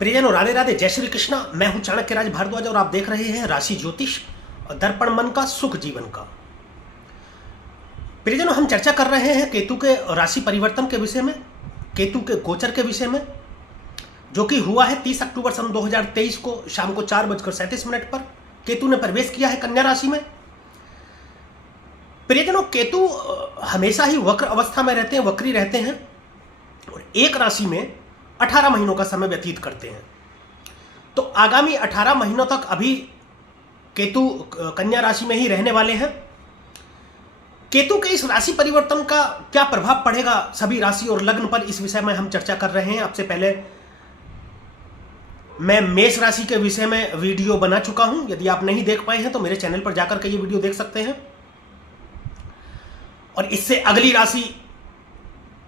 प्रियजनों, राधे राधे, जय श्री कृष्णा। मैं हूं चाणक्य राज भारद्वाज और आप देख रहे हैं राशि ज्योतिष और दर्पण मन का सुख जीवन का। प्रियजनों, हम चर्चा कर रहे हैं केतु के राशि परिवर्तन के विषय में, केतु के गोचर के विषय में, जो कि हुआ है 30 अक्टूबर सन 2023 को शाम को 4:37 पर केतु ने प्रवेश किया है कन्या राशि में। प्रियजनों, केतु हमेशा ही वक्र अवस्था में रहते हैं, वक्री रहते हैं और एक राशि में 18 महीनों का समय व्यतीत करते हैं। तो आगामी 18 महीनों तक अभी केतु कन्या राशि में ही रहने वाले हैं। केतु के इस राशि परिवर्तन का क्या प्रभाव पड़ेगा सभी राशि और लग्न पर, इस विषय में हम चर्चा कर रहे हैं। आपसे पहले मैं मेष राशि के विषय में वीडियो बना चुका हूं। यदि आप नहीं देख पाए हैं तो मेरे चैनल पर जाकर के ये वीडियो देख सकते हैं। और इससे अगली राशि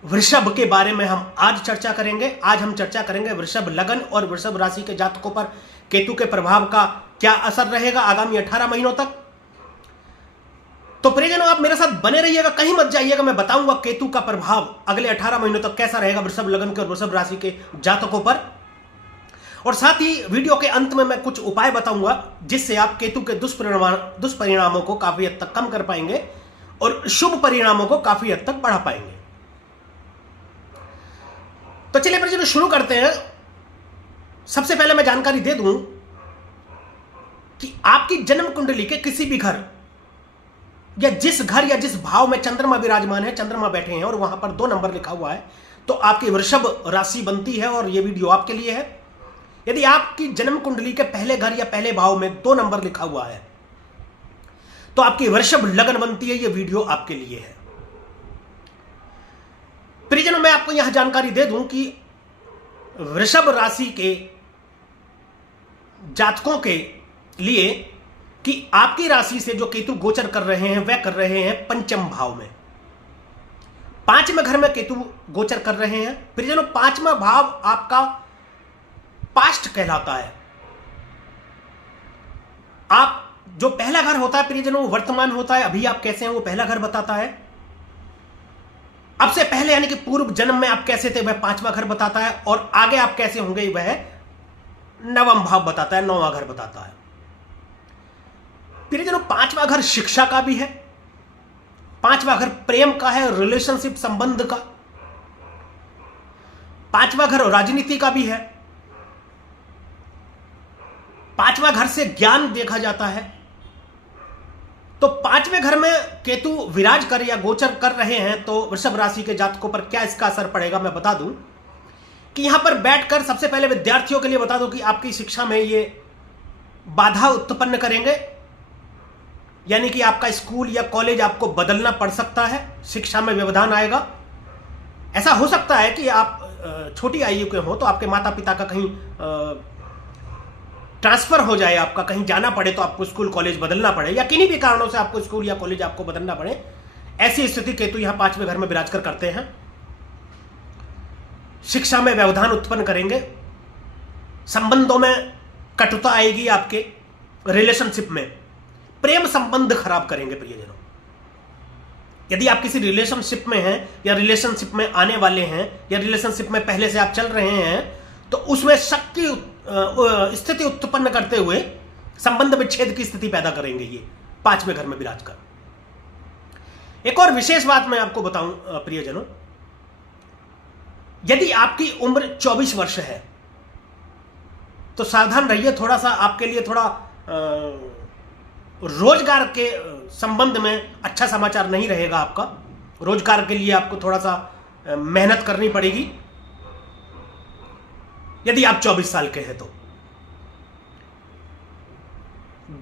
वृषभ के बारे में हम आज चर्चा करेंगे। आज हम चर्चा करेंगे वृषभ लग्न और वृषभ राशि के जातकों पर केतु के प्रभाव का क्या असर रहेगा आगामी 18 महीनों तक। तो प्रियजनों, आप मेरे साथ बने रहिएगा, कहीं मत जाइएगा। मैं बताऊंगा केतु का प्रभाव अगले 18 महीनों तक कैसा रहेगा वृषभ लग्न के और वृषभ राशि के जातकों पर। और साथ ही वीडियो के अंत में मैं कुछ उपाय बताऊंगा जिससे आप केतु के दुष्परिणामों को काफी हद तक कम कर पाएंगे और शुभ परिणामों को काफी हद तक बढ़ा पाएंगे। तो चलिए प्रियजनों शुरू करते हैं। सबसे पहले मैं जानकारी दे दूं कि आपकी जन्म कुंडली के किसी भी घर या जिस घर या जिस भाव में चंद्रमा विराजमान है, चंद्रमा बैठे हैं और वहां पर 2 नंबर लिखा हुआ है, तो आपकी वृषभ राशि बनती है और यह वीडियो आपके लिए है। यदि आपकी जन्म कुंडली के पहले घर या पहले भाव में 2 नंबर लिखा हुआ है तो आपकी वृषभ लग्न बनती है, यह वीडियो आपके लिए है। प्रियजनों, मैं आपको यहां जानकारी दे दूं कि वृषभ राशि के जातकों के लिए कि आपकी राशि से जो केतु गोचर कर रहे हैं वह कर रहे हैं पंचम भाव में। 5वें घर में केतु गोचर कर रहे हैं। प्रियजनों, 5वां भाव आपका पास्ट कहलाता है। आप जो पहला घर होता है प्रियजनों, वर्तमान होता है, अभी आप कैसे हैं वो पहला घर बताता है। अब से पहले यानी कि पूर्व जन्म में आप कैसे थे वह 5वां घर बताता है और आगे आप कैसे होंगे वह 9वां भाव बताता है, 9वां घर बताता है। प्रियजनों, 5वां घर शिक्षा का भी है, 5वां घर प्रेम का है, रिलेशनशिप संबंध का, 5वां घर राजनीति का भी है, 5वां घर से ज्ञान देखा जाता है। तो 5वें घर में केतु विराज कर या गोचर कर रहे हैं तो वृषभ राशि के जातकों पर क्या इसका असर पड़ेगा मैं बता दूं कि यहां पर बैठकर सबसे पहले विद्यार्थियों के लिए बता दूं कि आपकी शिक्षा में ये बाधा उत्पन्न करेंगे, यानी कि आपका स्कूल या कॉलेज आपको बदलना पड़ सकता है, शिक्षा में व्यवधान आएगा। ऐसा हो सकता है कि आप छोटी आयु के हो तो आपके माता पिता का कहीं ट्रांसफर हो जाए, आपका कहीं जाना पड़े तो आपको स्कूल कॉलेज बदलना पड़े, या किन्हीं भी कारणों से आपको स्कूल या कॉलेज आपको बदलना पड़े। ऐसी स्थिति केतु यहां 5वें घर में विराज कर करते हैं। शिक्षा में व्यवधान उत्पन्न करेंगे, संबंधों में कटुता आएगी, आपके रिलेशनशिप में प्रेम संबंध खराब करेंगे। प्रियजनों, यदि आप किसी रिलेशनशिप में हैं या रिलेशनशिप में आने वाले हैं या रिलेशनशिप में पहले से आप चल रहे हैं तो उसमें शक की स्थिति उत्पन्न करते हुए संबंध विच्छेद की स्थिति पैदा करेंगे ये 5वें घर में विराज कर। एक और विशेष बात मैं आपको बताऊं प्रियजनों, यदि आपकी उम्र 24 वर्ष है तो सावधान रहिए। थोड़ा सा आपके लिए थोड़ा रोजगार के संबंध में अच्छा समाचार नहीं रहेगा। आपका रोजगार के लिए आपको थोड़ा सा मेहनत करनी पड़ेगी यदि आप 24 साल के हैं तो।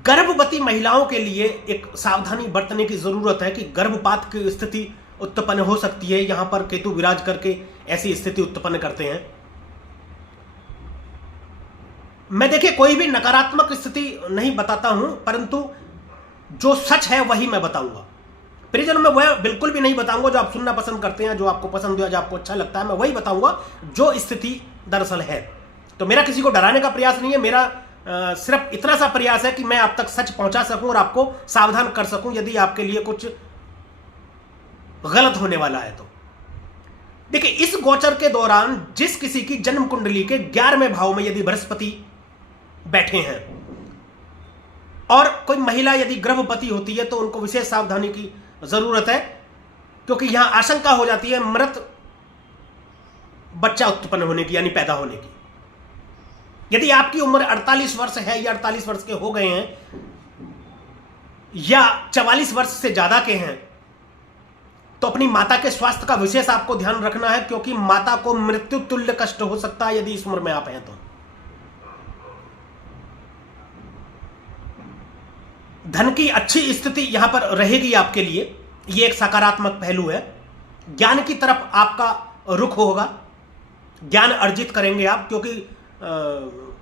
गर्भवती महिलाओं के लिए एक सावधानी बरतने की जरूरत है कि गर्भपात की स्थिति उत्पन्न हो सकती है। यहां पर केतु विराज करके ऐसी स्थिति उत्पन्न करते हैं। मैं देखिए कोई भी नकारात्मक स्थिति नहीं बताता हूं, परंतु जो सच है वही मैं बताऊंगा। प्रियजनों, मैं वह बिल्कुल भी नहीं बताऊंगा जो आप सुनना पसंद करते हैं, जो आपको पसंद है, जो आपको अच्छा लगता है। मैं वही बताऊंगा जो स्थिति दरअसल है। तो मेरा किसी को डराने का प्रयास नहीं है, मेरा सिर्फ इतना सा प्रयास है कि मैं आप तक सच पहुंचा सकूं और आपको सावधान कर सकूं यदि आपके लिए कुछ गलत होने वाला है तो। देखिए, इस गोचर के दौरान जिस किसी की जन्म कुंडली के 11वें भाव में यदि बृहस्पति बैठे हैं और कोई महिला यदि गर्भवती होती है तो उनको विशेष सावधानी की जरूरत है, क्योंकि यहां आशंका हो जाती है मृत बच्चा उत्पन्न होने की, यानी पैदा होने की। यदि आपकी उम्र 48 वर्ष है या 48 वर्ष के हो गए हैं या 44 वर्ष से ज्यादा के हैं, तो अपनी माता के स्वास्थ्य का विशेष आपको ध्यान रखना है, क्योंकि माता को मृत्यु तुल्य कष्ट हो सकता है यदि इस उम्र में आप हैं तो। धन की अच्छी स्थिति यहां पर रहेगी आपके लिए, यह एक सकारात्मक पहलू है। ज्ञान की तरफ आपका रुख होगा, ज्ञान अर्जित करेंगे आप, क्योंकि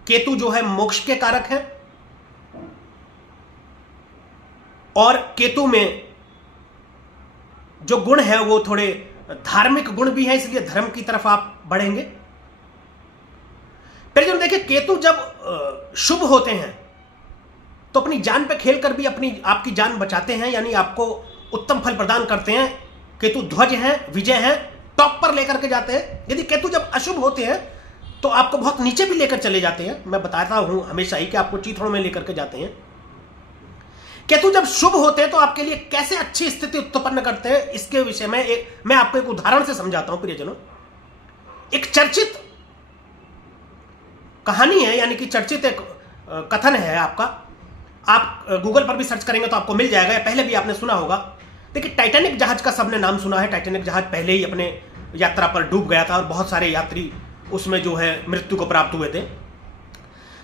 केतु जो है मोक्ष के कारक है और केतु में जो गुण है वो थोड़े धार्मिक गुण भी है, इसलिए धर्म की तरफ आप बढ़ेंगे। फिर जब देखिए, केतु जब शुभ होते हैं तो अपनी जान पे खेलकर भी आपकी जान बचाते हैं, यानी आपको उत्तम फल प्रदान करते हैं। केतु ध्वज हैं, विजय हैं, टॉप पर लेकर के जाते हैं। यदि केतु जब अशुभ होते हैं तो आपको बहुत नीचे भी लेकर चले जाते हैं। मैं बताता हूं हमेशा ही कि आपको चीथड़ों में लेकर के जाते हैं। केतु जब शुभ होते हैं तो आपके लिए कैसे अच्छी स्थिति उत्पन्न करते हैं, इसके विषय में मैं आपको एक उदाहरण से समझाता हूं प्रियजनों। एक चर्चित कहानी है, यानी कि चर्चित एक कथन है आपका। आप गूगल पर भी सर्च करेंगे तो आपको मिल जाएगा, या पहले भी आपने सुना होगा। देखिए, टाइटैनिक जहाज का सबने नाम सुना है। टाइटैनिक जहाज पहले ही अपने यात्रा पर डूब गया था और बहुत सारे यात्री उसमें जो है मृत्यु को प्राप्त हुए थे।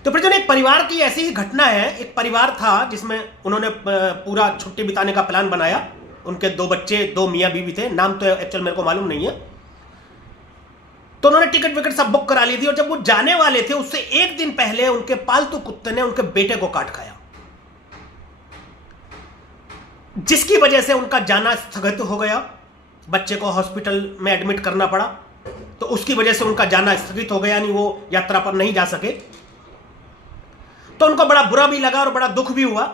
तो फिर एक परिवार की ऐसी ही घटना है। एक परिवार था जिसमें उन्होंने पूरा छुट्टी बिताने का प्लान बनाया। उनके 2 बच्चे, 2 मियाँ बीवी थे, नाम तो एक्चुअल मेरे को मालूम नहीं है। तो उन्होंने टिकट विकेट सब बुक करा ली थी और जब वो जाने वाले थे उससे एक दिन पहले उनके पालतू कुत्ते ने उनके बेटे को काट खाया, जिसकी वजह से उनका जाना स्थगित हो गया। बच्चे को हॉस्पिटल में एडमिट करना पड़ा, तो उसकी वजह से उनका जाना स्थगित हो गया, यानी वो यात्रा पर नहीं जा सके। तो उनको बड़ा बुरा भी लगा और बड़ा दुख भी हुआ।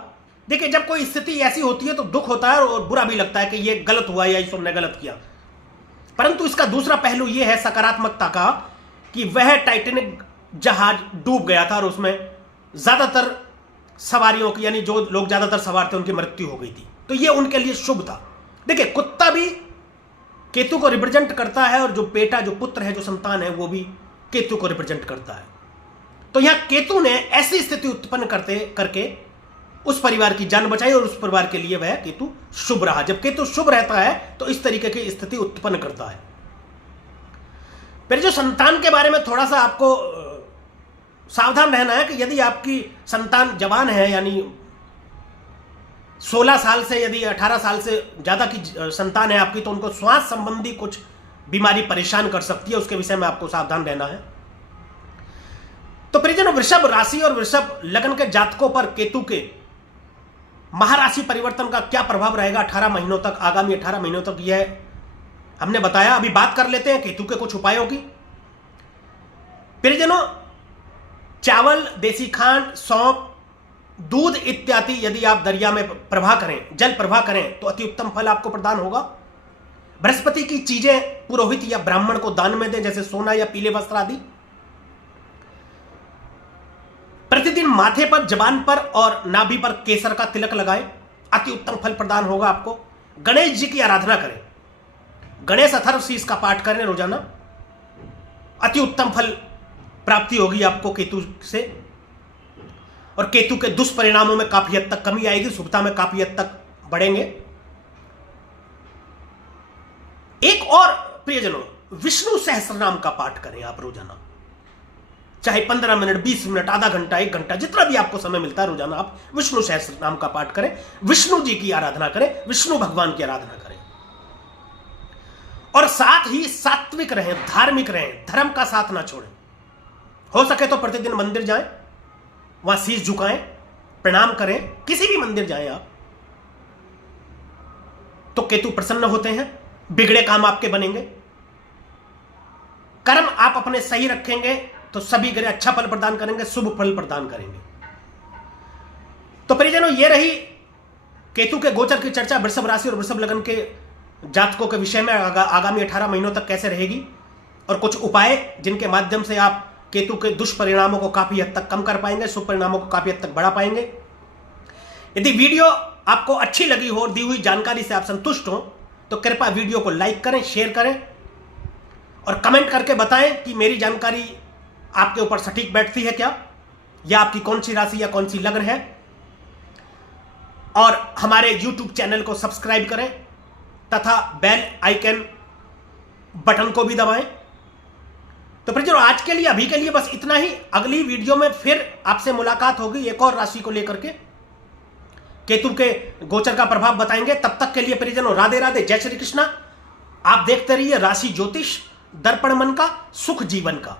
देखिए, जब कोई स्थिति ऐसी होती है तो दुख होता है और बुरा भी लगता है कि ये गलत हुआ या ईश्वर ने गलत किया। परंतु इसका दूसरा पहलू ये है सकारात्मकता का, कि वह टाइटैनिक जहाज डूब गया था और उसमें ज्यादातर सवारियों की, यानी जो लोग ज्यादातर सवार थे, उनकी मृत्यु हो गई थी। तो ये उनके लिए शुभ था। देखिए, कुत्ता भी केतु को रिप्रेजेंट करता है और जो बेटा, जो पुत्र है, जो संतान है, वो भी केतु को रिप्रेजेंट करता है। तो यहां केतु ने ऐसी स्थिति उत्पन्न करके उस परिवार की जान बचाई और उस परिवार के लिए वह केतु शुभ रहा। जब केतु शुभ रहता है तो इस तरीके की स्थिति उत्पन्न करता है। फिर जो संतान के बारे में थोड़ा सा आपको सावधान रहना है कि यदि आपकी संतान जवान है, यानी 16 साल से यदि 18 साल से ज्यादा की संतान है आपकी, तो उनको श्वास संबंधी कुछ बीमारी परेशान कर सकती है। उसके विषय में आपको सावधान रहना है। तो परिजनों, वृषभ राशि और वृषभ लग्न के जातकों पर केतु के महाराशि परिवर्तन का क्या प्रभाव रहेगा 18 महीनों तक, आगामी 18 महीनों तक, यह हमने बताया। अभी बात कर लेते हैं केतु के कुछ उपायों की। परिजनों, चावल, देसी खांड, सौंफ, दूध इत्यादि यदि आप दरिया में प्रवाह करें, जल प्रवाह करें, तो अति उत्तम फल आपको प्रदान होगा। बृहस्पति की चीजें पुरोहित या ब्राह्मण को दान में दें, जैसे सोना या पीले वस्त्र आदि। प्रतिदिन माथे पर, जबान पर और नाभि पर केसर का तिलक लगाएं, अति उत्तम फल प्रदान होगा आपको। गणेश जी की आराधना करें, गणेश अथर्वशीष का पाठ करें रोजाना, अति उत्तम फल प्राप्ति होगी आपको केतु से। और केतु के दुष्परिणामों में काफी हद तक कमी आएगी, शुभता में काफी हद तक बढ़ेंगे। एक और प्रियजनों, विष्णु सहस्त्रनाम का पाठ करें आप रोजाना, चाहे 15 मिनट, 20 मिनट, आधा घंटा, 1 घंटा, जितना भी आपको समय मिलता है रोजाना आप विष्णु सहस्त्रनाम का पाठ करें, विष्णु जी की आराधना करें, विष्णु भगवान की आराधना करें। और साथ ही सात्विक रहें, धार्मिक रहें, धर्म का साथ ना छोड़ें। हो सके तो प्रतिदिन मंदिर जाएं, वहां शीश झुकाएं, प्रणाम करें, किसी भी मंदिर जाएं आप, तो केतु प्रसन्न होते हैं, बिगड़े काम आपके बनेंगे। कर्म आप अपने सही रखेंगे तो सभी ग्रह अच्छा फल प्रदान करेंगे, शुभ फल प्रदान करेंगे। तो परिजनों, ये रही केतु के गोचर की चर्चा वृषभ राशि और वृषभ लग्न के जातकों के विषय में आगामी 18 महीनों तक कैसे रहेगी, और कुछ उपाय जिनके माध्यम से आप केतु के दुष्परिणामों को काफी हद तक कम कर पाएंगे, शुभ परिणामों को काफी हद तक बढ़ा पाएंगे। यदि वीडियो आपको अच्छी लगी हो और दी हुई जानकारी से आप संतुष्ट हो तो कृपया वीडियो को लाइक करें, शेयर करें और कमेंट करके बताएं कि मेरी जानकारी आपके ऊपर सटीक बैठती है क्या, या आपकी कौन सी राशि या कौन सी लग्न है। और हमारे YouTube चैनल को सब्सक्राइब करें तथा बेल आइकन बटन को भी दबाएं। तो परिजनों, आज के लिए, अभी के लिए बस इतना ही। अगली वीडियो में फिर आपसे मुलाकात होगी एक और राशि को लेकर के, केतु के गोचर का प्रभाव बताएंगे। तब तक के लिए परिजनों, राधे राधे, जय श्री कृष्णा। आप देखते रहिए राशि ज्योतिष, दर्पण मन का, सुख जीवन का।